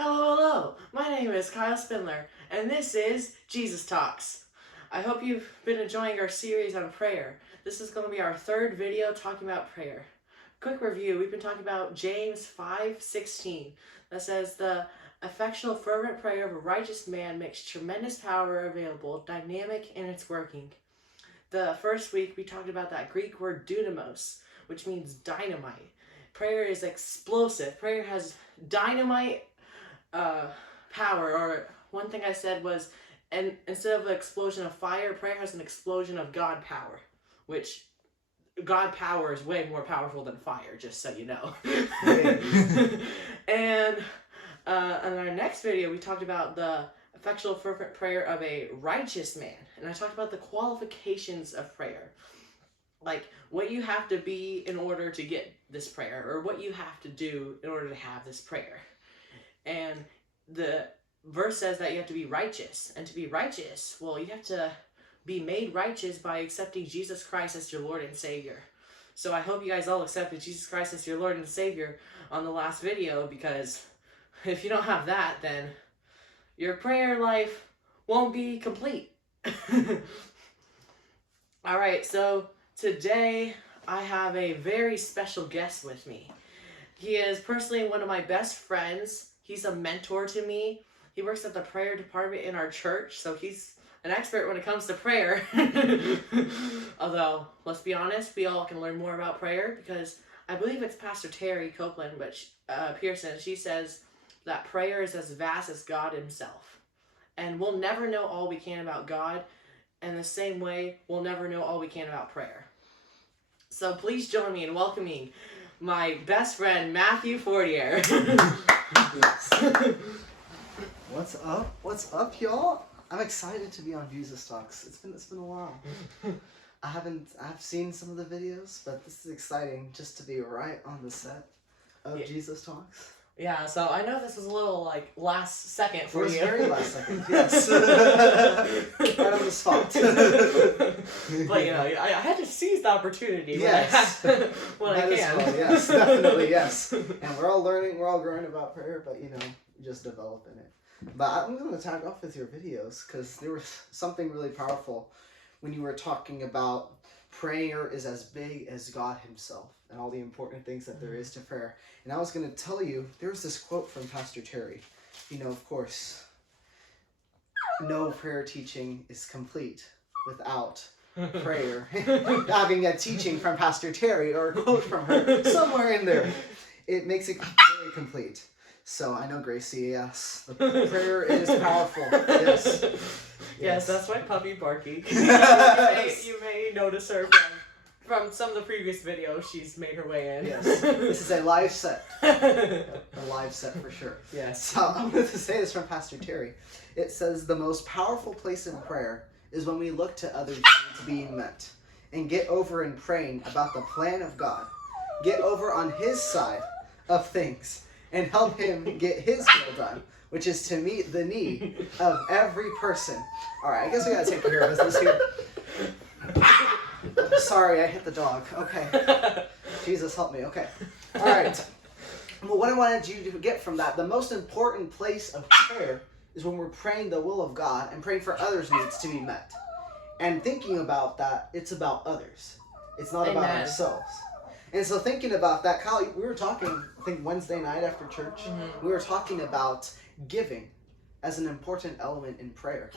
Hello, hello. My name is Kyle Spindler, and this is Jesus Talks. I hope you've been enjoying our series on prayer. This is going to be our third video talking about prayer. Quick review, we've been talking about James 5:16 that says, "The effectual fervent prayer of a righteous man makes tremendous power available, dynamic in its working." The first week we talked about that Greek word dunamos, which means dynamite. Prayer is explosive. Prayer has dynamite power. Or one thing I said was, and instead of an explosion of fire, prayer has an explosion of God power, which God power is way more powerful than fire, just so you know. And in our next video, we talked about the effectual fervent prayer of a righteous man, and I talked about the qualifications of prayer, like what you have to be in order to get this prayer, or what you have to do in order to have this prayer. And the verse says that you have to be righteous. And to be righteous, well, you have to be made righteous by accepting Jesus Christ as your Lord and Savior. So I hope you guys all accepted Jesus Christ as your Lord and Savior on the last video, because if you don't have that, then your prayer life won't be complete. Alright, so today I have a very special guest with me. He is personally one of my best friends. He's a mentor to me. He works at the prayer department in our church, so he's an expert when it comes to prayer. Although, let's be honest, we all can learn more about prayer, because I believe it's Pastor Terry Copeland, Pearson. She says that prayer is as vast as God himself. And we'll never know all we can about God, and the same way, we'll never know all we can about prayer. So please join me in welcoming my best friend, Mathew Fortier. What's up? What's up, y'all? I'm excited to be on Jesus Talks. It's been a while. I've seen some of the videos, but this is exciting just to be right on the set of Jesus Talks. Yeah, so I know this is a little like last second for you. It was very last second, yes. Right on the spot. But you know, I had to seize the opportunity. Yes. when I can. Well, yes, definitely, yes. And we're all learning, we're all growing about prayer, but you know, just developing it. But I'm going to tag off with your videos, because there was something really powerful when you were talking about prayer is as big as God himself and all the important things that there is to prayer. And I was going to tell you, there's this quote from Pastor Terry. You know, of course, no prayer teaching is complete without prayer. Having a teaching from Pastor Terry or a quote from her somewhere in there, it makes it very complete. So I know, Gracie, yes, the prayer is powerful. Yes. Yes, that's my puppy barking. You may notice her from some of the previous videos. She's made her way in. Yes, this is a live set. A live set for sure. Yes. So I'm going to say this from Pastor Terry. It says, the most powerful place in prayer is when we look to others' needs being met and get over in praying about the plan of God. Get over on his side of things and help him get his will done, which is to meet the need of every person. All right, I guess we gotta take care of business here. Sorry, I hit the dog. Okay. Jesus, help me. Okay. All right. Well, what I wanted you to get from that, the most important place of prayer is when we're praying the will of God and praying for others' needs to be met. And thinking about that, it's about others. It's not about ourselves. And so thinking about that, Kyle, we were talking, I think Wednesday night after church, we were talking about giving as an important element in prayer.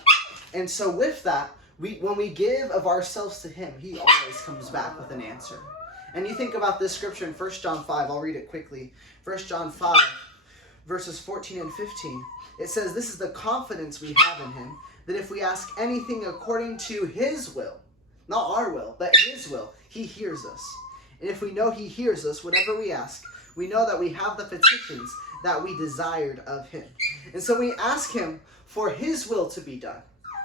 And so with that, when we give of ourselves to him, he always comes back with an answer. And you think about this scripture in 1 John 5, I'll read it quickly. 1 John 5, verses 14 and 15. It says, this is the confidence we have in him, that if we ask anything according to his will, not our will, but his will, he hears us. And if we know he hears us, whatever we ask, we know that we have the petitions that we desired of him. And so we ask him for his will to be done,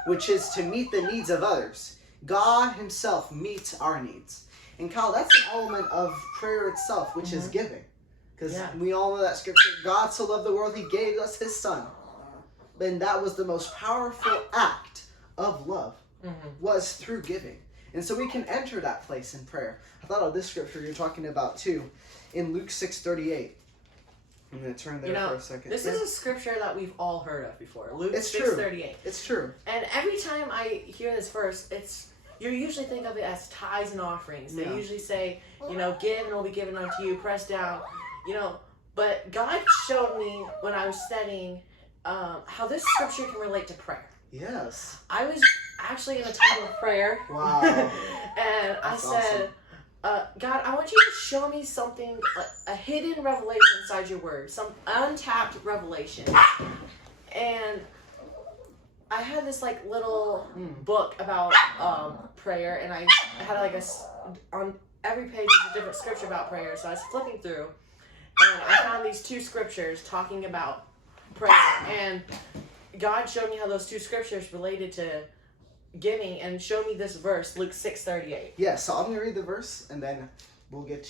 which is to meet the needs of others. God himself meets our needs. And Kyle, that's an element of prayer itself, which is giving. Because we all know that scripture, God so loved the world, he gave us his son. And that was the most powerful act of love, was through giving. And so we can enter that place in prayer. I thought of this scripture you're talking about too, in Luke 6:38. I'm going to turn there for a second. This is a scripture that we've all heard of before. Luke It's 6:38. It's true. And every time I hear this verse, you usually think of it as tithes and offerings. They usually say, give and it will be given unto you, pressed down, But God showed me when I was studying how this scripture can relate to prayer. Yes. I was actually in a time of prayer. Wow. And That's I said, awesome. God, I want you to show me something, a hidden revelation inside your word, some untapped revelation. And I had this little book about prayer, and I had on every page is a different scripture about prayer. So I was flipping through, and I found these two scriptures talking about prayer, and God showed me how those two scriptures related to giving, and showed me this verse, Luke 6:38. Yeah, so I'm going to read the verse, and then we'll get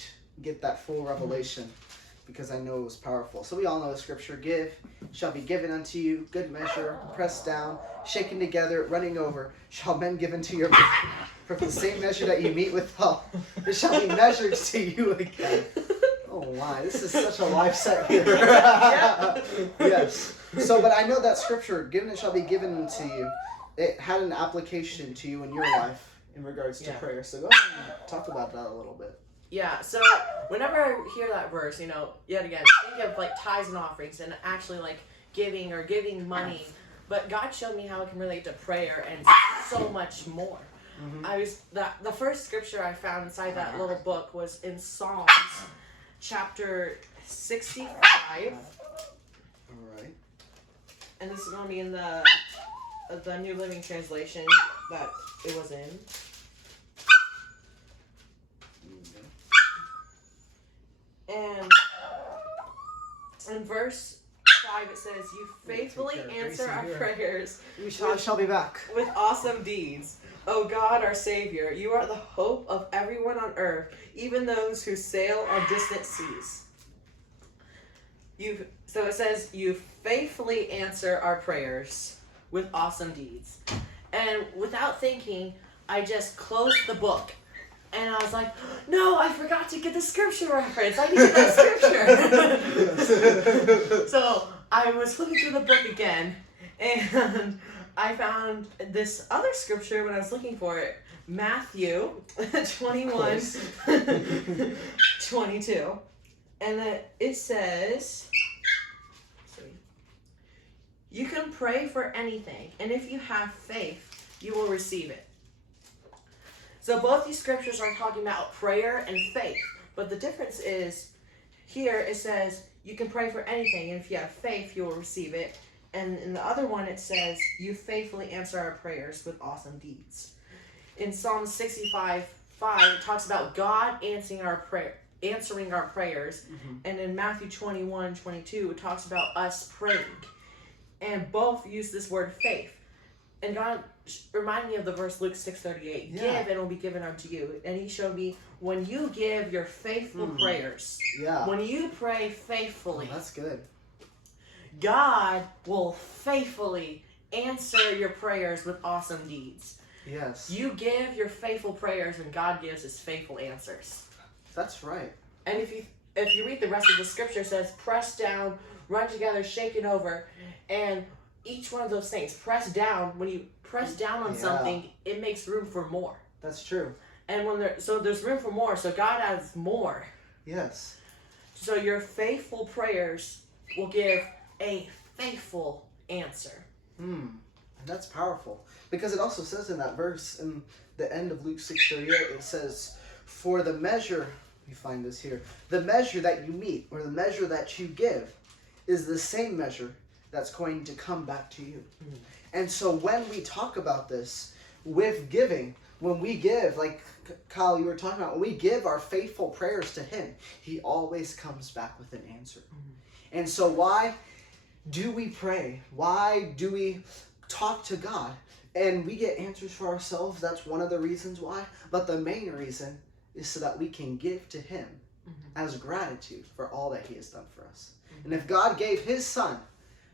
that full revelation, because I know it was powerful. So we all know the scripture, give shall be given unto you, good measure, pressed down, shaken together, running over, shall men give unto your bosom. For the same measure that you meet withal, it shall be measured to you again. Oh my, this is such a life set here. Yes. So, but I know that scripture, given it shall be given unto you, it had an application to you in your life in regards to prayer. So go ahead and talk about that a little bit. Yeah, so whenever I hear that verse, yet again, think of tithes and offerings and actually giving or giving money. But God showed me how it can relate to prayer and so much more. Mm-hmm. The first scripture I found inside that little book was in Psalms chapter 65. All right. And this is going to be in the New Living Translation that it was in. And in verse 5 it says, you faithfully answer our prayers. We shall be back. With awesome deeds. O God, our Savior, you are the hope of everyone on earth, even those who sail on distant seas. So it says, you faithfully answer our prayers with awesome deeds. And without thinking, I just closed the book. And I was like, no, I forgot to get the scripture reference. I need that scripture. So I was flipping through the book again, and I found this other scripture when I was looking for it. Matthew 21, 22. And then it says, you can pray for anything, and if you have faith, you will receive it. So both these scriptures are talking about prayer and faith. But the difference is, here it says, you can pray for anything, and if you have faith, you will receive it. And in the other one, it says, you faithfully answer our prayers with awesome deeds. In Psalm 65:5, it talks about God answering our prayers. Mm-hmm. And in Matthew 21:22, it talks about us praying. And both use this word faith. And God reminded me of the verse Luke 6:38. Give and it will be given unto you. And he showed me, when you give your faithful prayers, when you pray faithfully, that's good. God will faithfully answer your prayers with awesome deeds. Yes. You give your faithful prayers, and God gives his faithful answers. That's right. And if you read the rest of the scripture, it says, press down, run together, shake it over. And each one of those things, press down, when you press down on something, it makes room for more. That's true. And there's room for more, so God adds more. Yes. So your faithful prayers will give a faithful answer. And that's powerful. Because it also says in that verse, in the end of Luke 6:38, it says, for the measure, you find this here, the measure that you meet, or the measure that you give, is the same measure that's going to come back to you. And so when we talk about this with giving, when we give, like Kyle, you were talking about, when we give our faithful prayers to him, he always comes back with an answer. And so why do we pray? Why do we talk to God? And we get answers for ourselves. That's one of the reasons why. But the main reason is so that we can give to him as gratitude for all that he has done for us. And if God gave his son,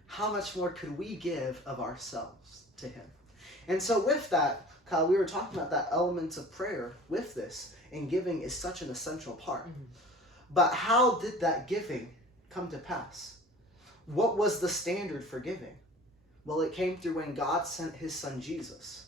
how much more could we give of ourselves to him? And so with that, Kyle, we were talking about that element of prayer with this, and giving is such an essential part. But how did that giving come to pass? What was the standard for giving? Well, it came through when God sent his son Jesus.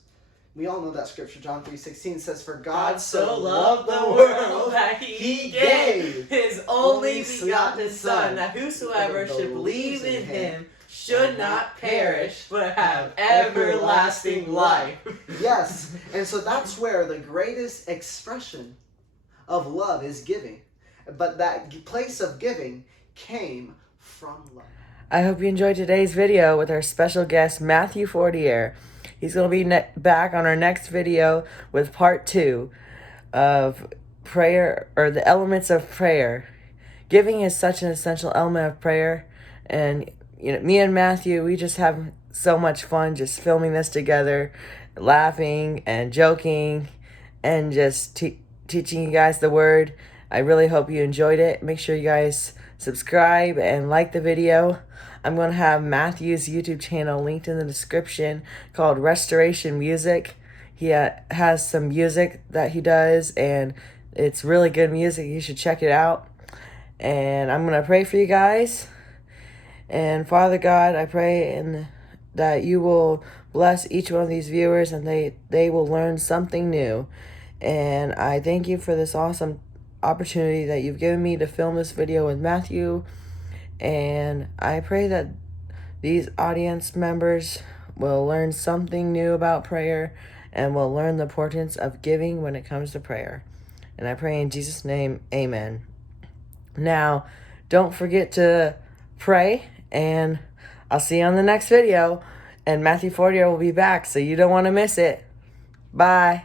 We all know that scripture, John 3:16 says, "For God so loved the world that he gave his only begotten Son, that whosoever should believe in him should not perish, but have everlasting life." Yes, and so that's where the greatest expression of love is giving. But that place of giving came from love. I hope you enjoyed today's video with our special guest, Mathew Fortier. He's going to be back on our next video with part 2 of prayer, or the elements of prayer. Giving is such an essential element of prayer, and me and Mathew, we just have so much fun just filming this together, laughing and joking, and just teaching you guys the word. I really hope you enjoyed it. Make sure you guys subscribe and like the video. I'm going to have Matthew's YouTube channel linked in the description, called Restoration Music. He has some music that he does, and it's really good music. You should check it out. And I'm going to pray for you guys. And Father God, I pray that you will bless each one of these viewers, and they will learn something new. And I thank you for this awesome opportunity that you've given me to film this video with Mathew. And I pray that these audience members will learn something new about prayer, and will learn the importance of giving when it comes to prayer. And I pray in Jesus' name, amen. Now, don't forget to pray, and I'll see you on the next video. And Mathew Fortier will be back, so you don't want to miss it. Bye.